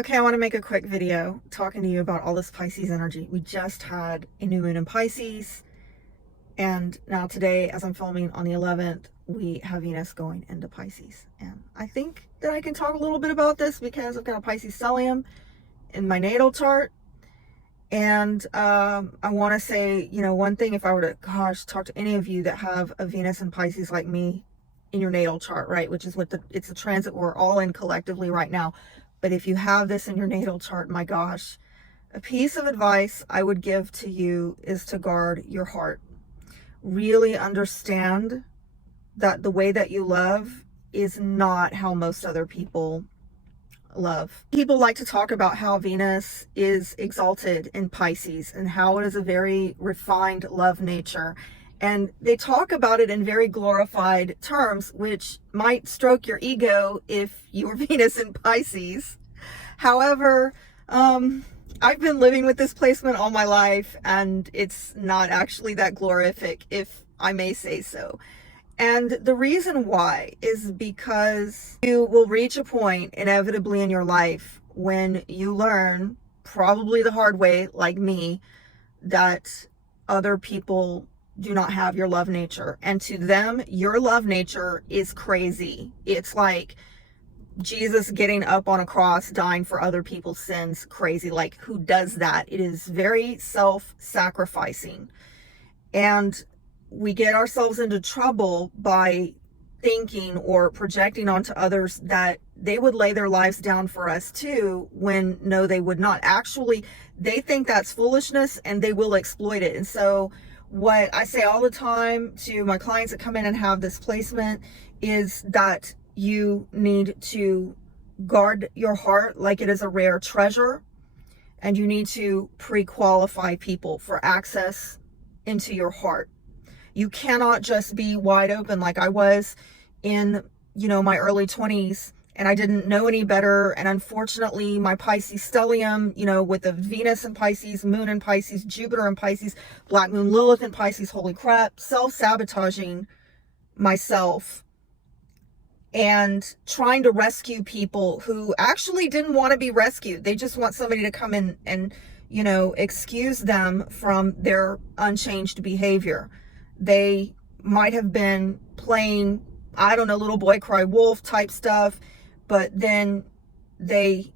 Okay, I want to make a quick video talking to you about all this Pisces energy. We just had a new moon in Pisces, and now today, as I'm filming on the 11th, we have Venus going into Pisces. And I think that I can talk a little bit about this because I've got a Pisces stellium in my natal chart. And I want to say, one thing, if I were to, talk to any of you that have a Venus in Pisces like me in your natal chart, right, which is it's a transit we're all in collectively right now. But if you have this in your natal chart, my gosh, a piece of advice I would give to you is to guard your heart. Really understand that the way that you love is not how most other people love. People like to talk about how Venus is exalted in Pisces and how it is a very refined love nature. And they talk about it in very glorified terms, which might stroke your ego if you were Venus in Pisces. However, I've been living with this placement all my life, and it's not actually that glorific, if I may say so. And the reason why is because you will reach a point inevitably in your life when you learn, probably the hard way, like me, that other people do not have your love nature. And to them, your love nature is crazy. It's like Jesus getting up on a cross, dying for other people's sins, crazy. Like, who does that? It is very self-sacrificing. And we get ourselves into trouble by thinking or projecting onto others that they would lay their lives down for us too, when no, they would not. Actually, they think that's foolishness and they will exploit it. And so what I say all the time to my clients that come in and have this placement is that you need to guard your heart like it is a rare treasure, and you need to pre-qualify people for access into your heart. You cannot just be wide open like I was in, my early 20s, and I didn't know any better. And unfortunately, my Pisces stellium, with the Venus in Pisces, Moon in Pisces, Jupiter in Pisces, Black Moon Lilith in Pisces, holy crap, self-sabotaging myself and trying to rescue people who actually didn't want to be rescued. They just want somebody to come in and, excuse them from their unchanged behavior. They might have been playing, I don't know, little boy cry wolf type stuff, but then they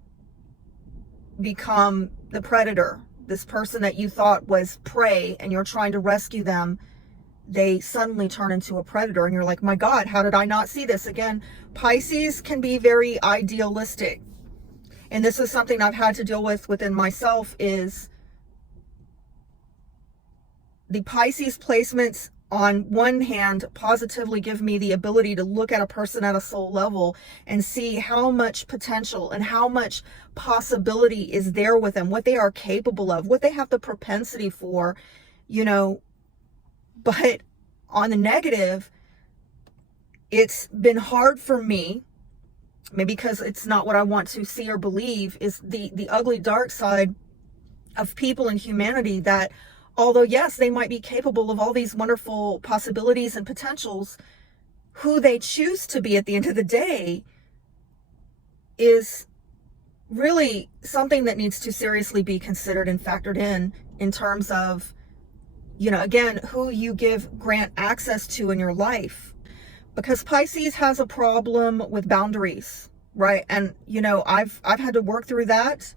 become the predator. This person that you thought was prey and you're trying to rescue them, they suddenly turn into a predator, and you're like, my God, how did I not see this? Again, Pisces can be very idealistic. And this is something I've had to deal with within myself, is the Pisces placements on one hand positively give me the ability to look at a person at a soul level and see how much potential and how much possibility is there with them, what they are capable of, what they have the propensity for, But on the negative, it's been hard for me, maybe because it's not what I want to see or believe, is the ugly dark side of people and humanity, that although yes, they might be capable of all these wonderful possibilities and potentials, who they choose to be at the end of the day is really something that needs to seriously be considered and factored in terms of, again, who you grant access to in your life. Because Pisces has a problem with boundaries, right? And, I've had to work through that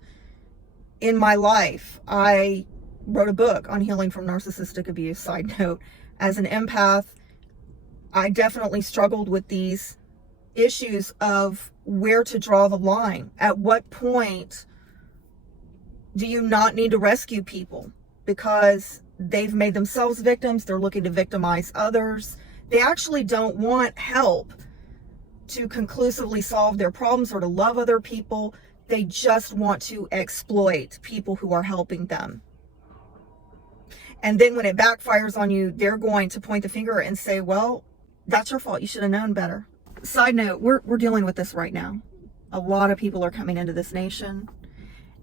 in my life. I wrote a book on healing from narcissistic abuse, side note. As an empath, I definitely struggled with these issues of where to draw the line. At what point do you not need to rescue people because they've made themselves victims? They're looking to victimize others. They actually don't want help to conclusively solve their problems or to love other people. They just want to exploit people who are helping them. And then when it backfires on you, they're going to point the finger and say, well, that's your fault. You should have known better. Side note, we're dealing with this right now. A lot of people are coming into this nation.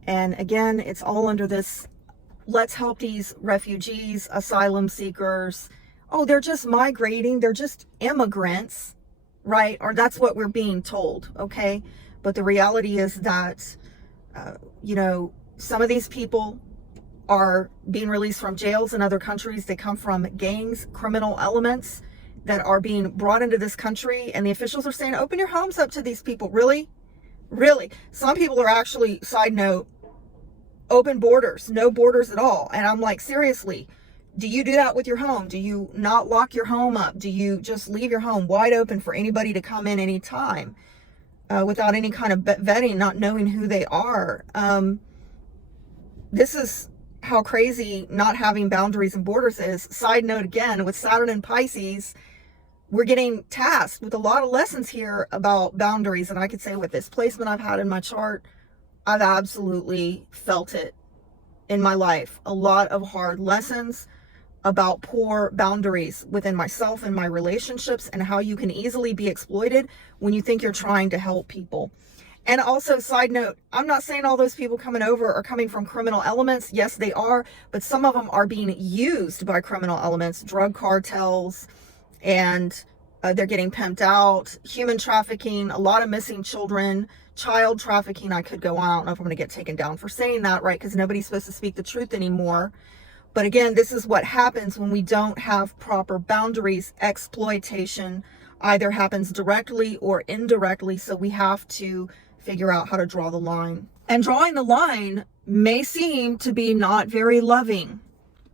And again, it's all under this, let's help these refugees, asylum seekers. Oh, they're just migrating. They're just immigrants, right? Or that's what we're being told, okay? But the reality is that Some of these people are being released from jails in other countries. They come from gangs, criminal elements that are being brought into this country, and the officials are saying, open your homes up to these people. Really? Really? Some people are actually, side note, open borders, no borders at all. And I'm like, seriously, do you do that with your home? Do you not lock your home up? Do you just leave your home wide open for anybody to come in anytime without any kind of vetting, not knowing who they are? This is how crazy not having boundaries and borders is. Side note again, with Saturn and Pisces, we're getting tasked with a lot of lessons here about boundaries. And I could say with this placement I've had in my chart, I've absolutely felt it in my life. A lot of hard lessons about poor boundaries within myself and my relationships, and how you can easily be exploited when you think you're trying to help people. And also, side note, I'm not saying all those people coming over are coming from criminal elements. Yes, they are, but some of them are being used by criminal elements, drug cartels, and they're getting pimped out, human trafficking, a lot of missing children, child trafficking. I could go on. I don't know if I'm going to get taken down for saying that, right? Because nobody's supposed to speak the truth anymore. But again, this is what happens when we don't have proper boundaries. Exploitation either happens directly or indirectly. So we have to figure out how to draw the line. And drawing the line may seem to be not very loving.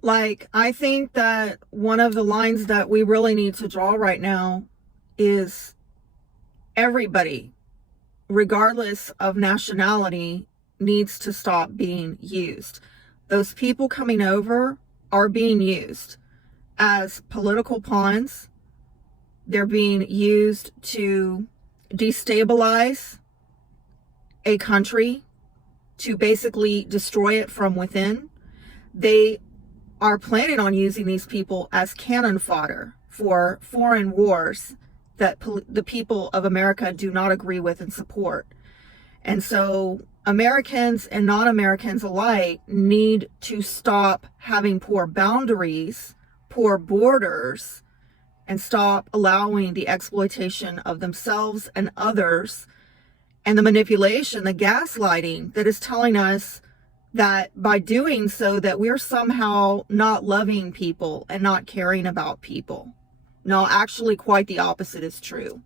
Like, I think that one of the lines that we really need to draw right now is everybody, regardless of nationality, needs to stop being used. Those people coming over are being used as political pawns. They're being used to destabilize a country, to basically destroy it from within. They are planning on using these people as cannon fodder for foreign wars that the people of America do not agree with and support. And so Americans and non-Americans alike need to stop having poor boundaries, poor borders, and stop allowing the exploitation of themselves and others, and the manipulation, the gaslighting that is telling us that by doing so that we're somehow not loving people and not caring about people. No, actually quite the opposite is true.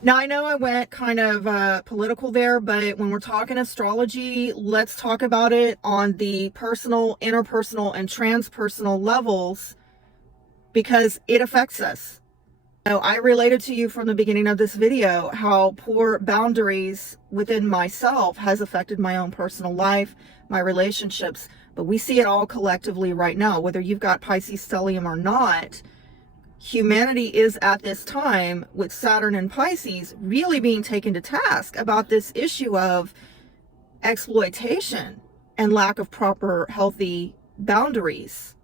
Now, I know I went kind of political there, but when we're talking astrology, let's talk about it on the personal, interpersonal, and transpersonal levels, because it affects us. I related to you from the beginning of this video how poor boundaries within myself has affected my own personal life, my relationships, but we see it all collectively right now. Whether you've got Pisces stellium or not, humanity is at this time with Saturn and Pisces really being taken to task about this issue of exploitation and lack of proper healthy boundaries.